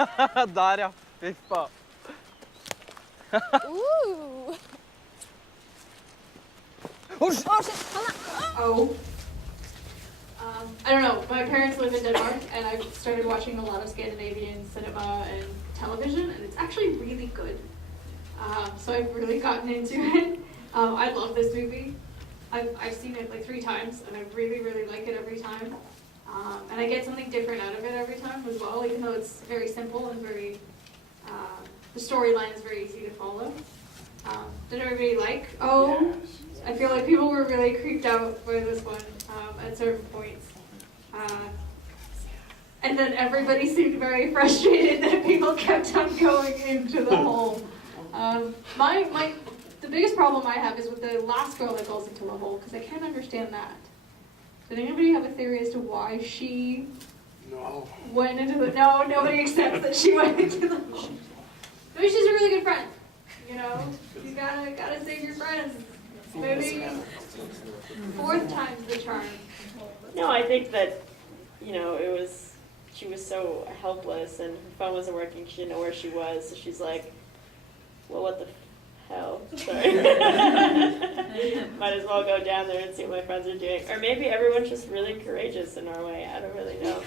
Darja, fy faen. Ooh. Oh, shit. Oh shit, hold on. Oh. I don't know. My parents live in Denmark, and I've started watching a lot of Scandinavian cinema and television, and it's actually really good. So I've really gotten into it. I love this movie. I've seen it like 3 times, and I really, really like it every time. And I get something different out of it every time as well, even though it's very simple and very, the storyline is very easy to follow. Did everybody like? Oh, Yes. I feel like people were really creeped out by this one at certain points. And then everybody seemed very frustrated that people kept on going into the hole. The biggest problem I have is with the last girl that goes into the hole, because I can't understand that. Did anybody have a theory as to why she No. went into the... No, nobody accepts that she went into the hole. Maybe she's a really good friend. You know, you gotta save your friends. Maybe 4th time's the charm. No, I think that, you know, she was so helpless and her phone wasn't working, she didn't know where she was, so she's like, well, what the hell? Sorry. Might as well go down there and see what my friends are doing. Or maybe everyone's just really courageous in Norway, I don't really know.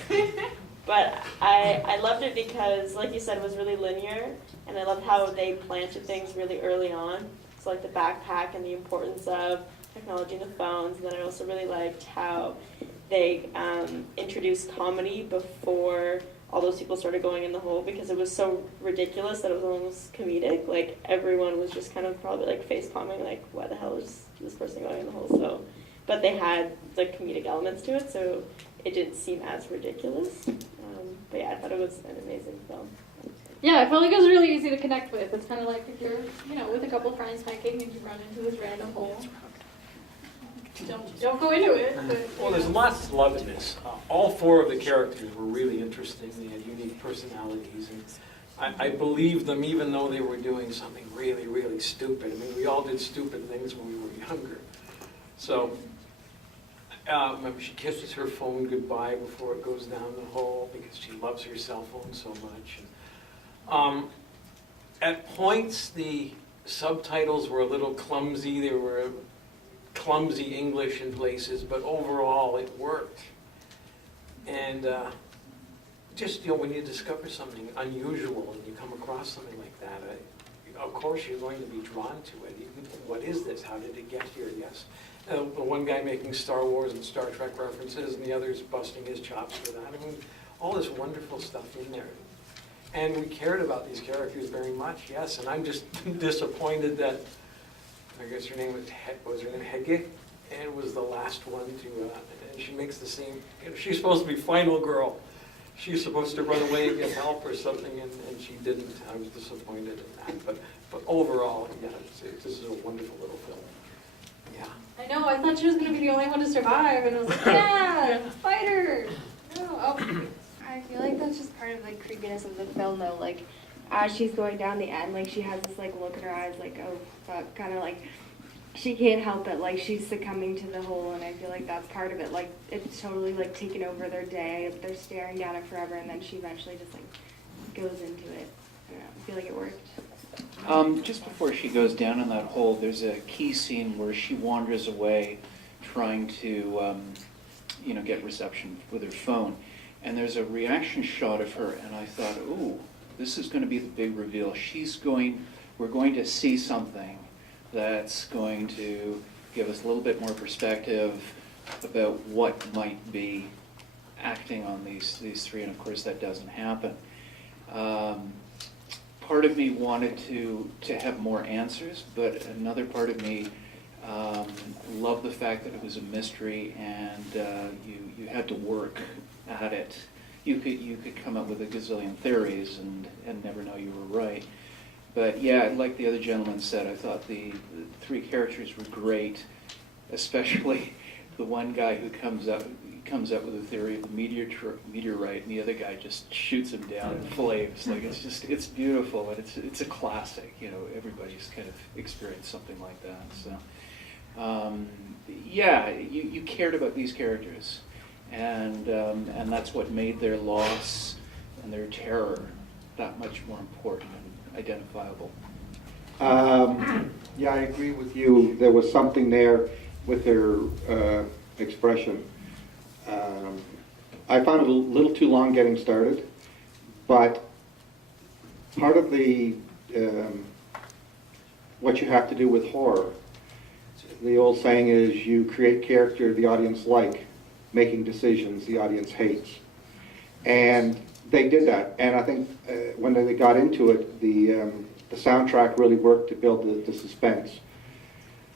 But I loved it because, like you said, it was really linear, and I loved how they planted things really early on. So like the backpack and the importance of technology and the phones, and then I also really liked how they introduced comedy before all those people started going in the hole, because it was so ridiculous that it was almost comedic. Like everyone was just kind of probably like face palming, like why the hell is this person going in the hole? So, but they had the comedic elements to it, so it didn't seem as ridiculous. But yeah, I thought it was an amazing film. Yeah, I felt like it was really easy to connect with. It's kind of like if you're, you know, with a couple friends hiking and you run into this random hole. Don't go into it. But, Well, there's lots to love in this. All 4 of the characters were really interesting. They had unique personalities, and I believed them even though they were doing something really, really stupid. I mean, we all did stupid things when we were younger. So, remember, she kisses her phone goodbye before it goes down the hole because she loves her cell phone so much. And, at points, the subtitles were a little clumsy. They were clumsy English in places, but overall it worked. And just, you know, when you discover something unusual and you come across something like that, of course you're going to be drawn to it. What is this? How did it get here? Yes. The one guy making Star Wars and Star Trek references, and the other's busting his chops for that. I mean, all this wonderful stuff in there. And we cared about these characters very much, yes. And I'm just disappointed that, I guess her name was her name Hege, and was the last one to, and she makes the same, you know, she's supposed to be final girl. She's supposed to run away and get help or something, and she didn't. I was disappointed in that. But overall, yeah, this is a wonderful little film. Yeah. I know, I thought she was going to be the only one to survive, and I was like, yeah, fight her. No, oh. I feel like that's just part of the creepiness of the film, though. Like, as she's going down the end, like, she has this, like, look in her eyes, like, oh, fuck, kind of like, she can't help it, like, she's succumbing to the hole, and I feel like that's part of it. Like, it's totally, like, taken over their day. They're staring down it forever, and then she eventually just, like, goes into it. I don't know, I feel like it worked. Just before she goes down in that hole, there's a key scene where she wanders away trying to, you know, get reception with her phone. And there's a reaction shot of her, and I thought, ooh, this is going to be the big reveal. We're going to see something that's going to give us a little bit more perspective about what might be acting on these 3, and of course that doesn't happen. Part of me wanted to have more answers, but another part of me loved the fact that it was a mystery, and you had to work at it. You could come up with a gazillion theories and never know you were right. But yeah, like the other gentleman said, I thought the 3 characters were great, especially the one guy who comes up with a theory of the meteorite, and the other guy just shoots him down in flames. Like, it's beautiful, and it's a classic. You know, everybody's kind of experienced something like that. So yeah, you cared about these characters, and that's what made their loss and their terror that much more important and identifiable. Yeah, I agree with you. There was something there with her expression. I found it a little too long getting started, but part of the what you have to do with horror, the old saying is you create character the audience like, making decisions the audience hates. And they did that. And I think when they got into it, the soundtrack really worked to build the suspense.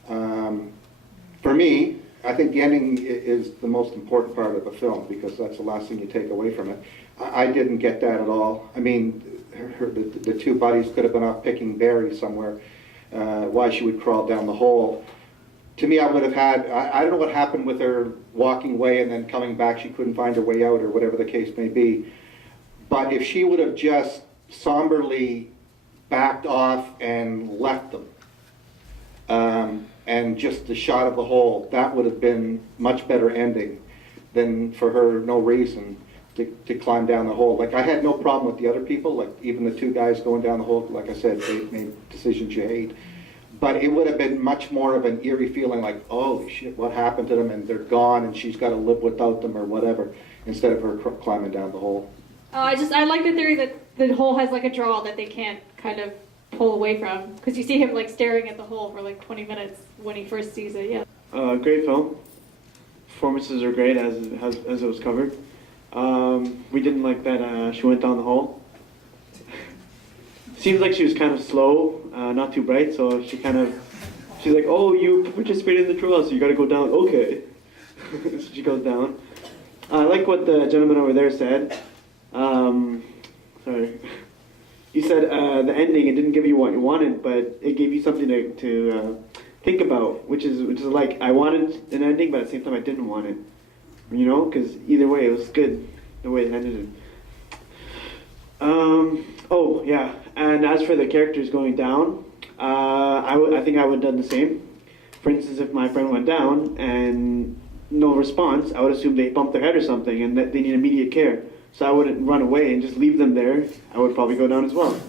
For me, I think the ending is the most important part of the film because that's the last thing you take away from it. I didn't get that at all. I mean, the two buddies could have been off picking berries somewhere. Why she would crawl down the hole. To me, I would have had, I don't know what happened with her walking away and then coming back, she couldn't find her way out or whatever the case may be. But if she would have just somberly backed off and left them, and just the shot of the hole, that would have been much better ending than for her, no reason, to climb down the hole. Like, I had no problem with the other people, like even the two guys going down the hole, like I said, they made decisions you hate. But it would have been much more of an eerie feeling like, oh shit, what happened to them? And they're gone and she's got to live without them or whatever, instead of her climbing down the hole. I like the theory that the hole has like a draw that they can't kind of pull away from, because you see him like staring at the hole for like 20 minutes when he first sees it. Yeah. Great film. Performances are great as it was covered. We didn't like that she went down the hole. Seems like she was kind of slow, not too bright, so she's like, oh, you participated in the trial, so you gotta go down. Okay. So she goes down. I like what the gentleman over there said. Sorry. He said the ending, it didn't give you what you wanted, but it gave you something to think about, which is like, I wanted an ending, but at the same time I didn't want it. You know, because either way, it was good, the way it ended. Oh, yeah, and as for the characters going down, I think I would have done the same. For instance, if my friend went down and no response, I would assume they bumped their head or something and that they need immediate care. So I wouldn't run away and just leave them there. I would probably go down as well.